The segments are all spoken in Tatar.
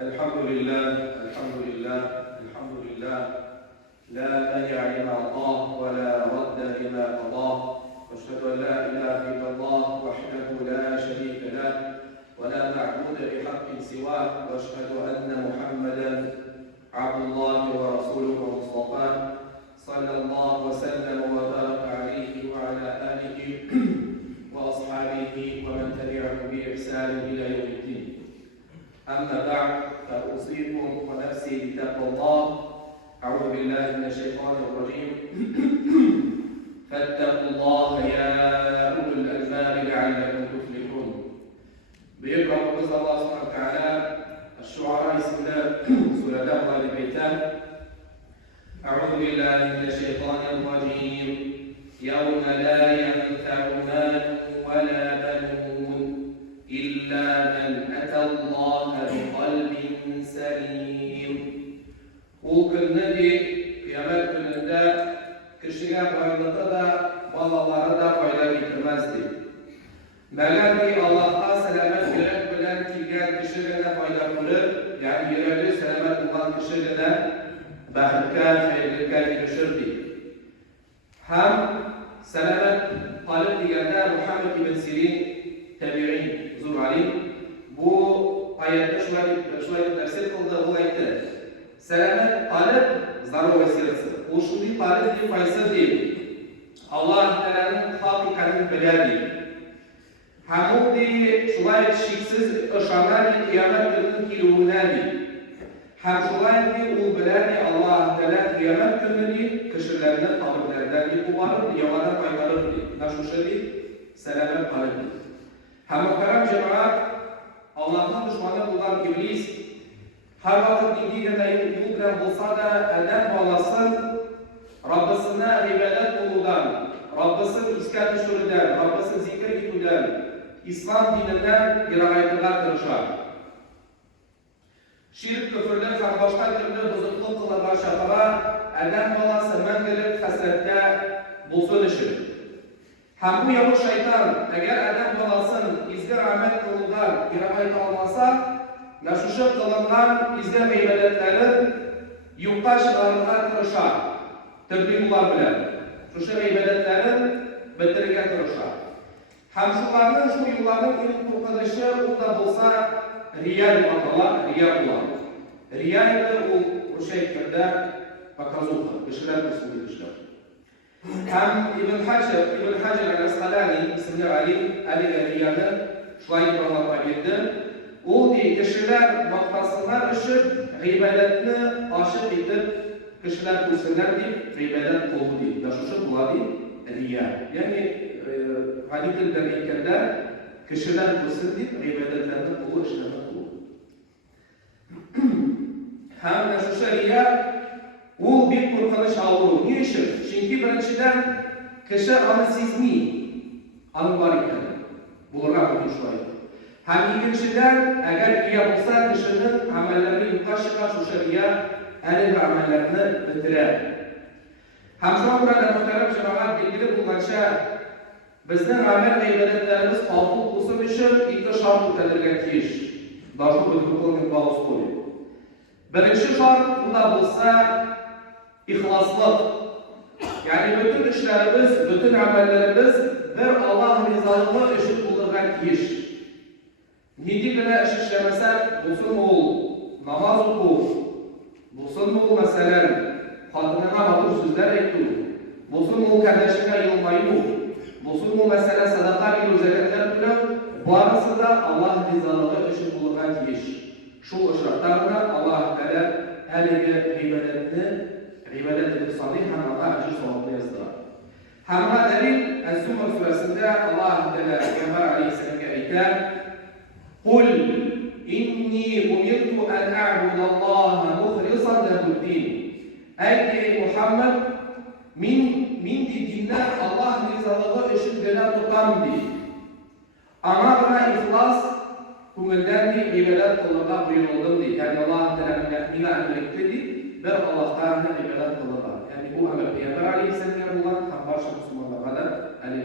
الحمد لله الحمد لله الحمد لله لا مانع لما أعطاه ولا رد لما قضاه وأشهد أن لا إله إلا الله وحده لا شريك له ولا معبود بحق سواه وأشهد أن محمدا عبد الله ورسوله ومصطفاه صلى الله وسلم وبارك عليه وعلى آله وأصحابه ومن تبعهم بإحسان إلى يوم الدين. أما بعد فأوصيكم ونفسي بتقوى الله. أعوذ بالله من الشيطان الرجيم. فاتقوا الله يا أولي الألباب لعلكم تفلحون. بيقرأ بفضل الله سبحانه وتعالى الشعراء سورة آل البيتان. أعوذ بالله من الشيطان الرجيم. يوم لا ينفع مال ولا بنون إلا من أتى الله بقلب سليم. O günleri kıyamet gününde kişiye varlığı da balaları da fayda getirmezdi. Meğer ki Allah'a selamet gerek bilen kilgen kişiye fayda kılır, yani yüreği selamet olan kişiye bahtiyar, hayırlıkar girişirdi. Hem selamet kalıp digerde Muhammed ibn Sirin tabi'in zor alim bu ayette şöyle tefsir kıldığı bu ayette selamet kalıp zarar vesilesi. O şunu kalıp bir faysal değil. Allah Teala'nın hakikaten belirli. Hamud di şöyle şiksiz ışanlar kıyamet gününün kilunları. Hem şöyle bir belirli Allah Teala kıyamet gününü kişilerine kabirlerden bir kubarır, yavada faydalıdır. Nasıl şöyle selamet kalıp. Hem muhterem cemaat, Allah'ın düşmanı olan iblis her vakit dindiğinde yukren bulsa da elden bağlasın, Rabbisine ibadet kuludan, Rabbisinin iskan düşürüden, Rabbisinin zikir gitüden, İslam dininden irayetler tırışar. Şirk, küfürler, hem başka türlü bozukluk kılırlar şakara, elden bağlasın, men gelip hasrette bulsun işi. Hem bu yavru şeytan eğer eden balasın izle rahmet kılından irayet almasa, meşuşuk kılından izle ibadetlerin yukta şıgarlığa tırışar. Tırbimular bile. Şuşu ibadetlerin bitirge tırışar. Hem şularının şu yılların ilk kurtarışı o da bulsa riya yuvardalar, riya bular. Riya ile o şekilde bakazullar. Kişiler kısmı kişiler. Hem İbn Hacer el-Asqalani isimli alim Riya'da şöyle anlatabilirdi. O kişiler maktasınlar için ibadetini aşık edip kişiler kursunlar deyip ibadet kolu deyip. Yaşuşu kula deyip Riya. Yani hadithilden ilkender kişiler kursun deyip ibadetlerini kolu, işlerini kolu. Hem yaşuşu Riya o bir kurtarış ağır. Niye işin? Çünkü birinciden kişi anasizmi, anıvarken bulurlar bu düşmayı. Hem ikinciden eğer iyi olsa kişinin amellerini yukarı şu şeriye elin amellerini bitirer. Hem şu an burada muhterem cemaat bilgili bulunca bizden amel ve ibadetlerimiz kabul olsun için iki şart ötedirgetiyiz. Daha çok ötürüklerin bağlısı oluyor. Birinci şart bunda bulsa İhlaslık. Yani bütün işlerimiz, bütün amellerimiz bir Allah rızalığı için bulurgan iş. Nidi bile iş işlemesek, bulsun mu namaz oku, bulsun mu mesela kadınına matur sözler ektu, bulsun mu kardeşine yılmayı, bulsun mu mesela sadaka bir özellikler bile, bu arasında Allah rızalığı için bulurgan iş. Şu ışraklarına Allah Teala her ibadetini ibadet-i salih hem Allah acı savabını yazdılar. Hem delil El-Zumar suresinde Allah Teala Peygamber Aleyhisselam'a ayette قُلْ اِنِّي اُمِرْتُ اَنْ اَعْبُدَ اللّٰهَ مُخْلِصًا لَهُ الدِّينِ Ey Muhammed, min dinler Allah rızalığı için döner tutan değil. Ama bana ihlas, kumulden bir ibadet kılına buyuruldum değil. Yani Allah Teala mina emretti değil. Bir Allah'tan ibadet kılırlar. Yani bu emir Peygamber Aleyhisselam'a olan hem başka Müslümanlara da emir.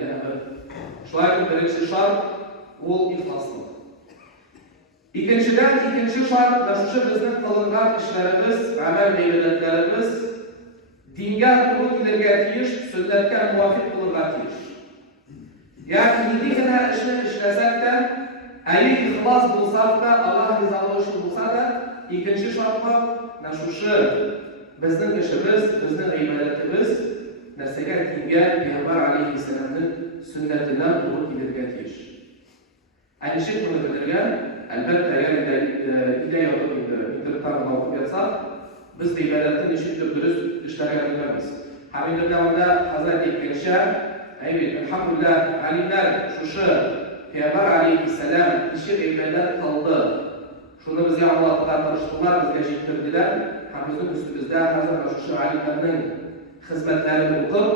Şöyle birinci şart o ihlaslık. İkinci şart, şu bizning qilgan ishlarimiz, amal va ibodatlarimiz dinga to'g'ri kelirga tegish, sunnatga muvofiq bo'lirga tegish. Ya'ni nidikina ishni ishlasak-da, ayni ixlos bo'lsa-da, Alloh rizoligi bo'lsa-da, ikkinchi shart bor, shu bizning ishimiz, bizning ibodatimiz narsaga dinga Payg'ambar alayhissalomning sunnatidan to'g'ri kelirga tegish. Ayni shu buni bildirgan, albatta agar ida yotib interpretlar mavjud bo'lsa, biz ibodatni nechta durust ishlarga qilamiz. Hamda davomida Hazrat aytgancha, alhamdulillah, alimlar shu Payg'ambar alayhissalom ishi ibodat qildi. Shuni bizga Alloh taolo ishlar bizga yetkazdilar. Hamimizning ustimizda hozir shu alimlarning xizmatlarini o'qib,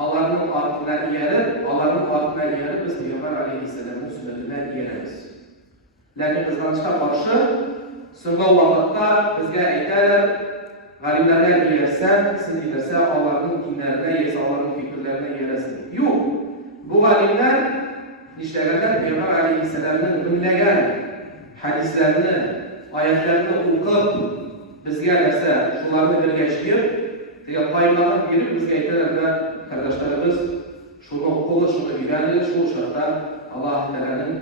Allohning ortidan erib, biz Payg'ambar alayhissalomning sunnatidan eramiz. Lakin qizg'anchiqqa qarshi so'nggi vaqtda bizga aytadilar, g'ariblarga erishsan, sen erishsa Allohning dinlariga, Allohning fikrlariga erishsin. Yo'q. Bu g'ariblar ishlaganlar Payg'ambar alayhissalomning minlagan hadislarni, oyatlarni o'qib, bizga narsa shularni birlashtirib, qoyilmaqom berib bizga aytadilar, qardoshlarimiz, shuni o'qib, shuni biladi, shu shartda Alloh taolaning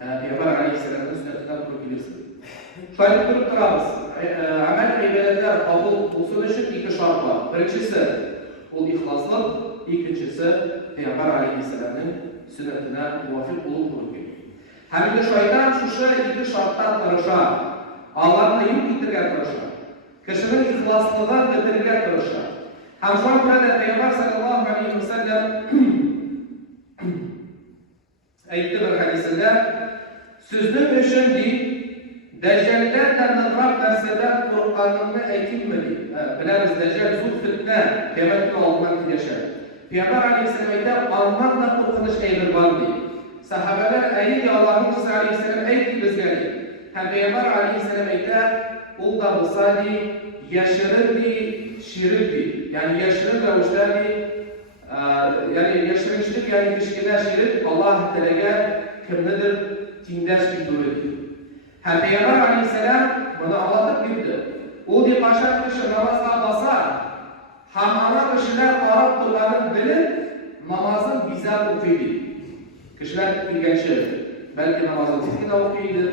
Payg'ambar alayhissalomning sunnatidan turib kelsin. Shunday turib turamiz. Amal ibodatlar qabul bo'lsin uchun ikki shart bor. Birinchisi u ixloslik, ikkinchisi Payg'ambar alayhissalomning sunnatidan muvofiq bo'lib turib. Hamda shayton shu ikki shartdan tirishadi. Allohni yo'q etilgan tirishadi. Kishining ixlosligidan bitilgan tirishadi. Hamshon burada Payg'ambar sallallohu alayhi vasallam aytdi bir hadisida, sizning uchun Dajjaldan naqrab narsadan qo'rqqanimni aytdimmi? Bilamiz, Dajjal zo'r fitna, qiyomat kuni oldidan yashadi. Payg'ambar alayhissalom aytdi, Allohdan qo'rqinish aybi bor deydi. Sahobalar aytdi, Allohning Rasul alayhissalom aytdi bizga. Payg'ambar alayhissalom aytdi, u da bo'lsa-di, yashirinli, shirikdi. Ya'ni yashirin ravishda, ya'ni yashirinchilik, ya'ni kichkina shirik Alloh taolaga kimnidir tengdash bildirdi. Payg'ambar alayhissalom buni anlatib berdi. U deb qashar kishi namozga bosar, hamma kishilar qarab turganini bilib, namozini bizab o'qiydi. Kishilar kelgancha balki namozini tezgina o'qiydi,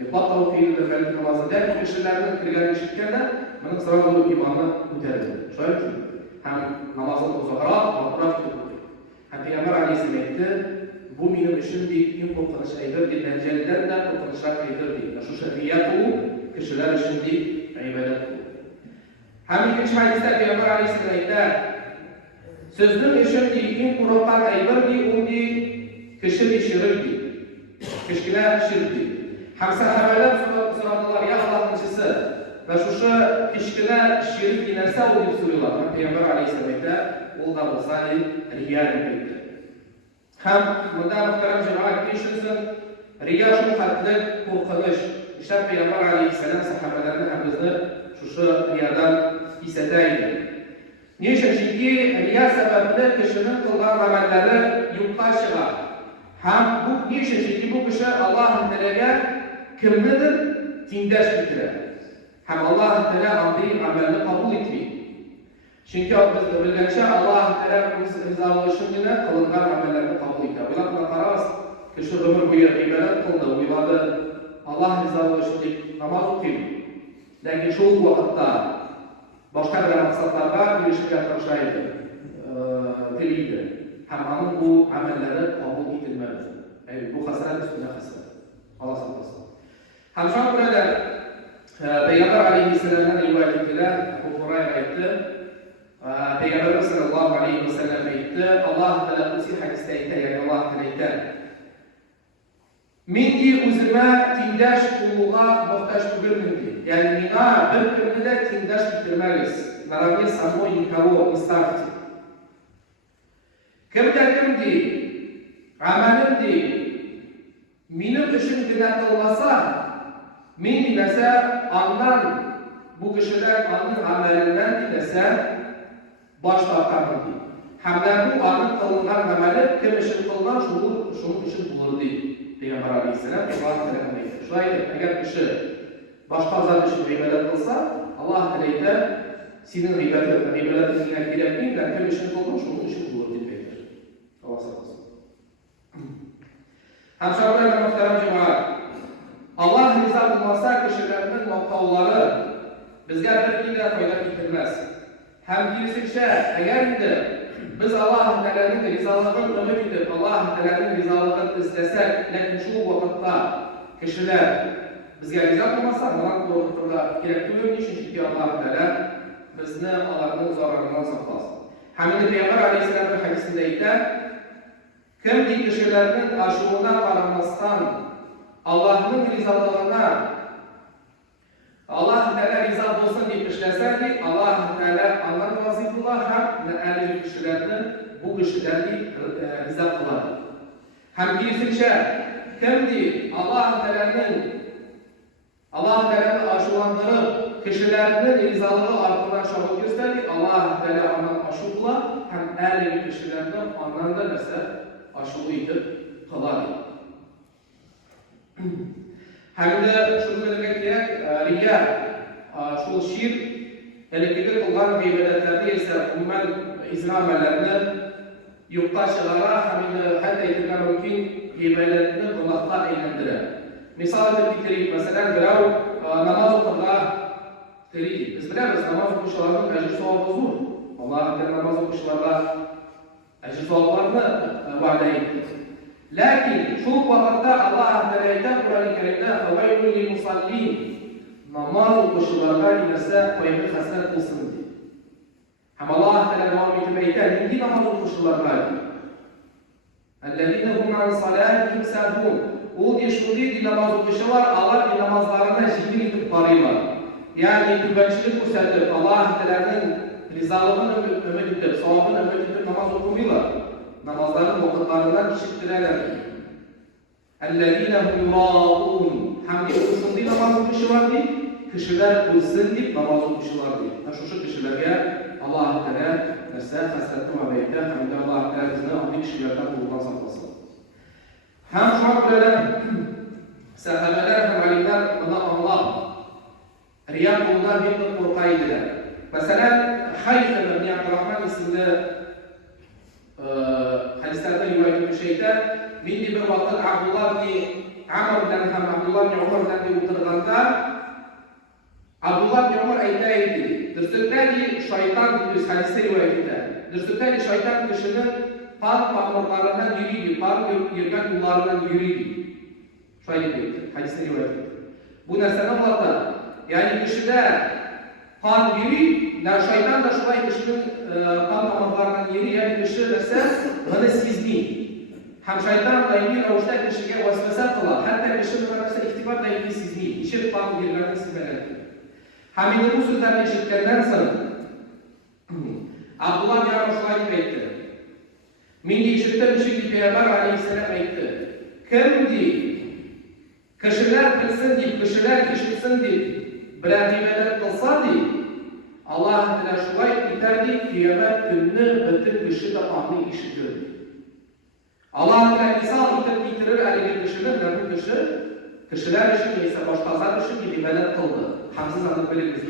niqobda o'qiydi, balki namozida kishilarning kirganini eshitganda, buni hisob iymonni ko'taradi. Shuning uchun ham namozini uzoqroq, ortroq o'qiydi. Payg'ambar alayhissalom aytdi, bu benim işimdek en korkunç ayıdır, Dajjaldan korkunçlar ayıdır deydi. Şu şeriyatı kişiler işimdek ibadet bu. Hem ikinci hadiste Peygamber Aleyhisselam ayetler, sözünün işimdek en korkunç ayıdır deydi, o deydi, kişiler şirik deydi. Kişiler şirik deydi. Hem sahabeler soradılar, ya Allah'ın içisi, ve şu kişiler şirik dinerse o deyip soruyorlar. Peygamber Aleyhisselam ayetler, o da olsa riyal deydi. Hem bunda muhterem cemaat düşünsün, riya şu qattiq qo'rqinish. İşte Peygamber alayhissalom sahabalarni ham bizni shu riyadan eslataydi. Nechun chunki riya sababli kishining qilgan amallari yo'qqa chiqadi. Ham bu nechun chunki bu kishi Alloh taolaga kimnidir tengdash keltiradi. Ham Alloh taolo amriy amalni qabul etmaydi. Çünkü biz bilgancha Alloh taolo o'z rizoligi uchun qilingan amallarni qabul etadi. Ular bilan qarabsiz, kishi umr bo'yi ibodat qildi, o'yladi, Alloh rizoligi uchun namoz o'qiydi. Lekin shu vaqtda boshqa bir maqsadlarga erishishga tirishadi, tiliydi. Hammaning bu amallari qabul etilmadi. Bu hasrat ustida hasrat. Alloh subhanahu. Hamshon burada Peygamber alayhissalomdan rivoyat etilgan Abu Hurayra aytdi, Peygamberimiz sallallahu aleyhi ve sellem aytdi, Alloh taolo qudsiy hadisda aytdi, ya'ni Alloh taolo aytdi, menga o'zimga tengdosh qilishga muhtoj bo'lmayman. Ya'ni menga bir kimnida tengdosh keltirmangiz. Naravga samo nikavo istavti. Kimda kimdi amalimdi mening ishimgina qilmasa, men desa ondan bu kishilar onning amalidan desa bosh tortaman deydi. Hamda bu onun qilgan amali kim ishini qilgan shuning uchun bo'ldi deydi. Peygamber Aleyhisselam Allah Teala emreydi. Şöyle eğer kişi başka zat için ibadet kılsa Allah Teala senin ibadetine gerektiğin ve kim işin olmuş onun için bulur demektir. Allah saklasın. Hemşehriler ve muhterem cemaat, Allah rıza kılmasa kişilerinin mavkavları bizge bir fayda getirmez. Hem birisi eğer de biz Allah Teala'nın rızalığını ümit edip Allah Teala'nın rızalığını istesek, lakin şu vakitte kişiler bizge rıza kılmasa bundan doğrultuda gerektiği için çünkü Allah Teala bizni Allah'ın zararından saklasın. Hamid Peygamber Aleyhisselam'ın hadisinde ise kim kişilerin aşığına varamazdan Allah'ın rızalığına Allah Teala rıza olsun diye işlerseydi Allah Teala ondan razı kılar hem ehli kişilerden bu kişilerden rıza kılar. Hem birisi kimdi Allah Teala'nın aşılandırıp kişilerinin rızalığı ardından şahit gösterdi. Allah Teala ondan aşık kılar hem ehli kişilerden ondan da mesela aşılıydı kılar. Hem de şunu söylemek gerek, riya, şu şirk, elektrikli kılgan ibadetleri ise umumen izin amellerini yokta çıkara, hem de hatta itirkan mümkün ibadetini kulakla eğlendirir. Misal bir mesela birav namaz okula teridi. Biz biliriz namaz okuşlarının ecir savabı zor. Allah'ın namaz okuşlarla ecir savablarını vaat etti. Lakin şu vakitte Allah Teala'dan Kur'an-ı Kerim'de فَوَيْلٌ لِلْمُصَلِّينَ namaz okuşularına inirse koyunu hasenat olsun diye. Hem Allah Teala devam etmeyken hindi namaz okuşularına اَلَّذِينَ هُمْ عَنْ صَلَاةِهِمْ سَاهُونَ o diye şu değil namaz okuşu var, Allah namazlarına ciddi itibari var. Yani tübençilik gösterip Allah Teala'nın rızalığını ümit edip, savabını ümit edip namaz okumuyorlar. Namazların vakitlarından işittirirler. اَلَّذ۪ينَ هُمْ يُرَاءُونَ hem de kılsın diye namaz okuşu var diye, kişiler kılsın diye namaz okuşu var diye. Şu kişilerge Allah-u Teala mesela hasretli mabeyte hem de Allah-u Teala bizden adli kişilerden bulunan saklasın. Hem şu an böyle sahabeler hem alimler buna Allah riya konuda bir korkaydılar. Mesela Haytham ibn Abdurrahman isimli hadislerden rivayet ettiği şeyde bir vakit Abdullah bin Amr'dan hem Abdullah bin Umar'dan bir oturduğunda Abdullah bin Umar ayetleri dürsükteki şeytan bir hadiste rivayet eder. Dürsükteki şeytan kişinin parmaklarından yürüydü, yürüyen yollarından yürüydü. Şöyle diyor, hadiste rivayet eder. Bu nesne anlattı. Yani kişide kan yürü, şeytan da şöyle kişinin kan damarlarından yürü, yani kişi mesela bunu sezmiyor. Hem şeytan da ilgili avuçta kişiye vasfese kılar. Hatta kişinin mesela ihtibar da ilgili sezmiyor. İşit kan yürülerini sezmeler. Hem de bu sözlerle işitlerden sonra Abdullah bin Amr şöyle etti. Mindi işitten işitti Peygamber Aleyhisselam etti. Kimdi? Kişiler bilsin diye, kişiler işitsin diye birer ibadet kılsa diye Allah Teala şöyle iterdi, kıyamet gününü bütün kişi de anlı işitiyor. Allah Teala misal getirir elini kişiler ve bu kişiler için ise başka zat için ibadet kıldı. Hamsiz adı belirtir.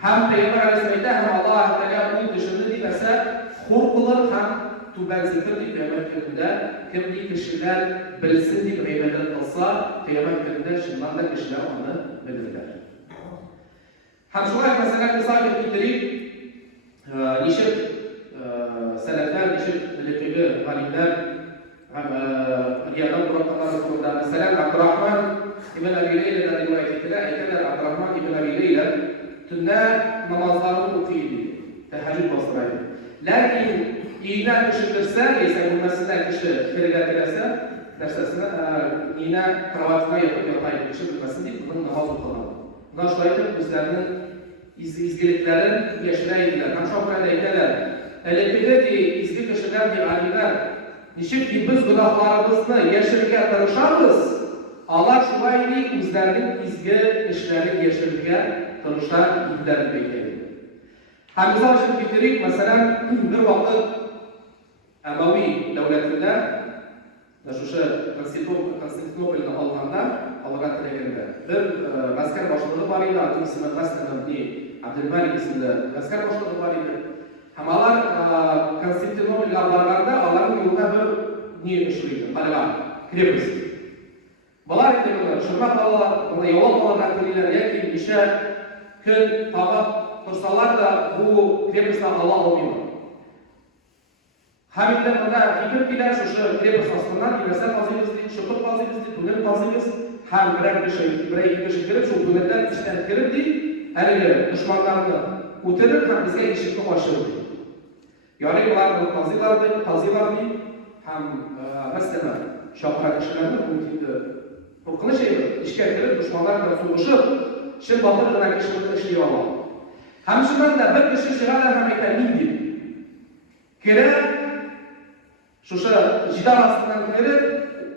Hem Peygamber Aleyhisselam'da hem Allah Teala bu dışında mesela hur kılır hem tübenzitir diye kıyamet gününde kim kişiler bilsin diye ibadet kılsa kıyamet gününde şundan da kişiler onu bilirler. Hem şu an mesela misal getirip nişip senetler, nişip bilekleri, alimler riyadan bırakmaları konuda mesela Abdurrahman İbn Abi Leyla'dan rivayet ettiler. Eyteler Abdurrahman İbn Abi Leyla tünne namazlarını okuyordu. Teheccüd bastıraydı. Lakin iğne kışıtırsa, ise bu mesela kişi kiriler ederse dersesine iğne kravatına yapıp yapaydı kışıtırmasın diye bunun namaz okumalı. Bundan şöyle bizlerinin izgiliklerin yaşayaydılar. Hem çok böyle eyteler. Elektrikler diye izgi kişiler diye alimler nişip ki biz günahlarımızı yaşırken tanışarız. Allah şuaylı bizlerin izgi işlerini yaşırken tanışar iyilerini bekliyor. Hem misal için getirip mesela bir vakit Emevi devletinde Şuşa Konstantinopolini olganda, Alloga tilaganda bir askar boshlig'i bor edi, uning ismi Abdulmalik ismli askar boshlig'i bor edi. Hamalar Konstantinopolga borganda, ularning yo'lida bir ishlaydi, qal'a, krepость. Bular endi shunday bolalar, buni yo'l bolalar deydilar, yoki isha kun topib tursalar da bu krepostni ola olmaydi. Hamda bunda fikr kelar, shu krepость ostidan inasa qaziymiz, shukur qaziymiz, tugun qaziymiz, ham biror ikki kishi kirib, shu tugundan ishdan kirib deydi, haligi dushmanlarni o'tirib ham bizga eshikni ochirdi. Ya'ni ular qazilarni ham masalan shoqra kishilarni qo'rqinish edi, ishga kirib dushmanlar bilan so'rashib, shin botir bilan ishni ishlay oladi. Ham shunda bir kishi shig'alar ham aytadi, kirib Şuşa jidal astidan kirib,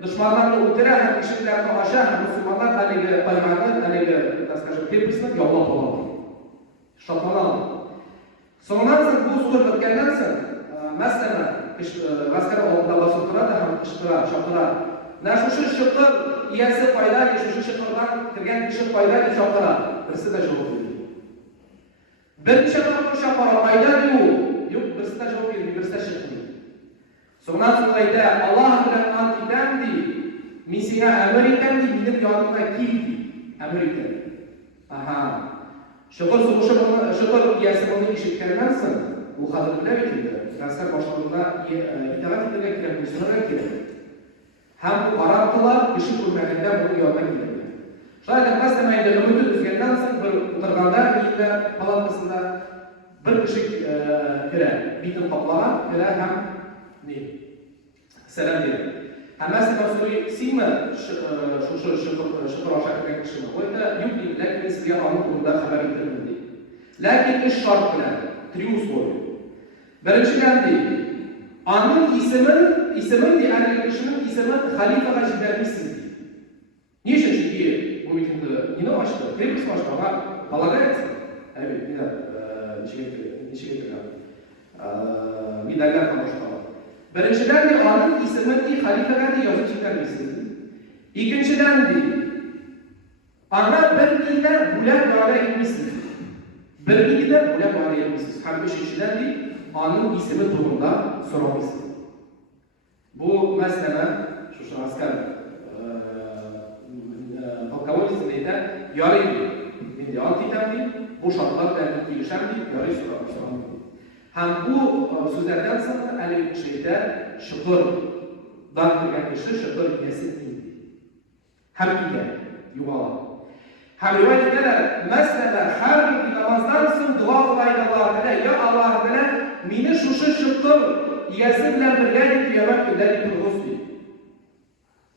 dushmanlarni o'tirib, ham eshiklarni ocha, ham musulmonlar haligi paymani, haligi, скажем, krepостni yo'qlab oladi. Shoqoladi. So'ngan so'ng bu so'z bitgandan so'ng, masalan, askar oldida bosib turadi, ham shoqira. Shu shiqir egasi foyda, shu shiqirdan kirgan kishi foyda deb shoqira. Birisi de javob berdi. Bir kishi shoqira foyda yo'q, birisi de javob berdi, birisi de shiqir. So'ngan so'ng aytdi, Alloh bilan ant etamdi, men senga amr etamdi, mening yonimga kel, amr etdi. Aha. Shukur egasi buni eshitgandan so'ng, u hozir biladi, askar boshlig'iga itoat etgan krepostga keladi. Ham bu arablar kishi ko'rmaganda buni yondan keladi. Shayda qasamaydi, umid uzgandan so'ng bir o'tirganda uyda palatasida bir kishi kiradi, bitin qoplagan, kiradi ham selam berdi. Hammasi mas'uliyat qismi shu ro'shakdan kishini qo'ydi, yo'q, lekin sizga aniq bunda xabar berdim. Lekin ish shart bilan, tri условия. Birinchidan deydi, uning ismini deyarli kishining ismini xalifaga jibermaysiz. Niye chunki bu bitimda nima ochdi? Krepость ochdi, полагается. Evet, nechga medallar ham boshqa. Birinchidan uning ismini xalifaga yozib chiqarmaysiz. Ikkinchidan ana bir yilda bular yo'la etmaysiz. Bir yilda bular yo'la etmaysiz. Ham uchinchidan uning ismi to'g'rida so'ramaysiz. Bu masalan shu askar polkovnik esa yo'laydi. Endi oltitamdi, bu shartlar bilan kelishamiz, yo'lay so'raymiz. Ham bu so'zlardan so'ng haligi kishida shukur dan turgan kishi shukur egasi ham kelgan yo'qoladi. Ham rivoyatlar masalan har bir namozdan so'ng duo qiladi Allohga, ya Alloh bilan meni shu shukur egasi bilan birga qiyomat kunida turg'izdi.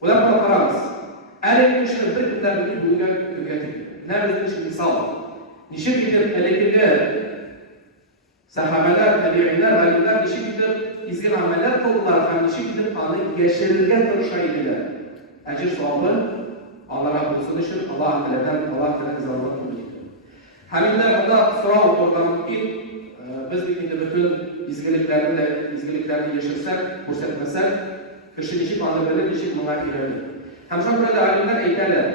Ular qaramiz. Haligi kishi bir kundan bo'lgan tugatdi. Nima misol? Nishib ketib haligiga sahabalar, tabiinlar, valilar nishib ketib izgil amallar qildilar, ham nishib ketib uni yashirilgan turishaydilar. Ajr savobi Allohga bo'lsin uchun Alloh taoladan izolot qildi. Hamda bunda so'rov o'rganib biz endi butun izgiliklarni yashirsak, ko'rsatmasak, kishi nishib olib nishib bunga kiradi. Ham shu bilan alimlar aytadilar,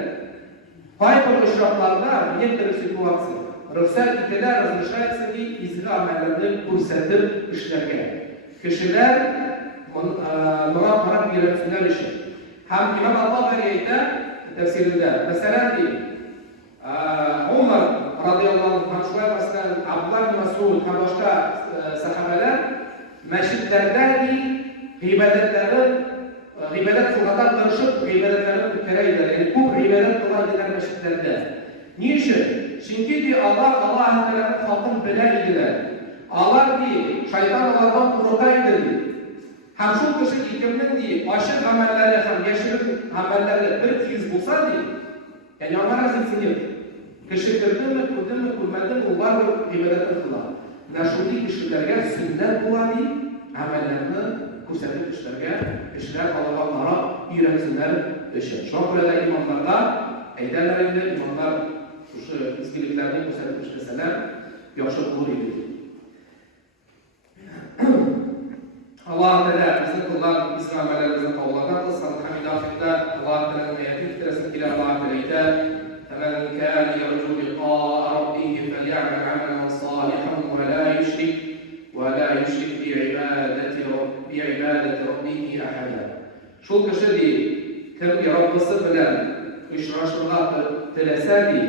Пойпер uşraqlarda некоторые ситуации ruxsat etiladi, разрешается izgi amallarni ko'rsatib ishlarga. Kishilar buna qarab yuradilar ishi. Ham Imom Al-Tabari aytadi tafsirida, masalan Umar radhiyallohu anhu masalan Abdullah ibn Mas'ud va boshqa sahobalar masjidlarda ibadat qilganda turishib, ibodatlarni o'tkazadilar. Ya'ni ko'p ibodat qiladilar masjidlarda. Niçin? Çünkü Allah Teala'nın halkını biladilar. Allah şeytan onlardan korkaydı. Hem şu kişi ikiminin aşırı amelleri hem yaşırı amelleri bir tiz bulsa yani onlara zıtsınıyor. Kişi gördü mü, kurmadı mı, onlar ibadet kılar. Naşudi kişilerge sünnet bulanı amellerini ko'rsatib ishlar Allohga uyransinlar ishi. Shunga imomlarga aytadilar, endi imomlar shu izgiliklarni ko'rsatib ishlasalar yaxshi bo'lar edi. Alloh taolo bizni kılan İslam alemimizin kavladan ıslan hamidafetler Allah Teala'nın ayeti kitresini ile Allah Teala'yı فمن كان يرجو لقاء ربه فليعمل عملا صالحا ولا يشرك بعبادة ربه أحدا. Şol kişi kim Rabbisi bilen işraşırlar telesedi,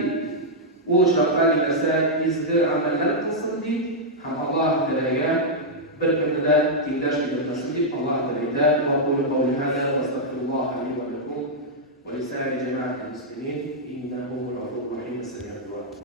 o şartlar ilese izli ameller kılsın deyip, hem Allah Teala'ya bir kimde dindaş edilmesin deyip Allah Teala'da وَقُولُ قَوْلِ هَذَا وَاسْتَغْفِرُ اللّٰهَ لِي وَلَكُمْ وَلِسَائِرِ جَمَاعَةِ الْمُسْلِمِينَ إِنَّهُ هُوَ الْغَفُورُ الرَّحِيمُ.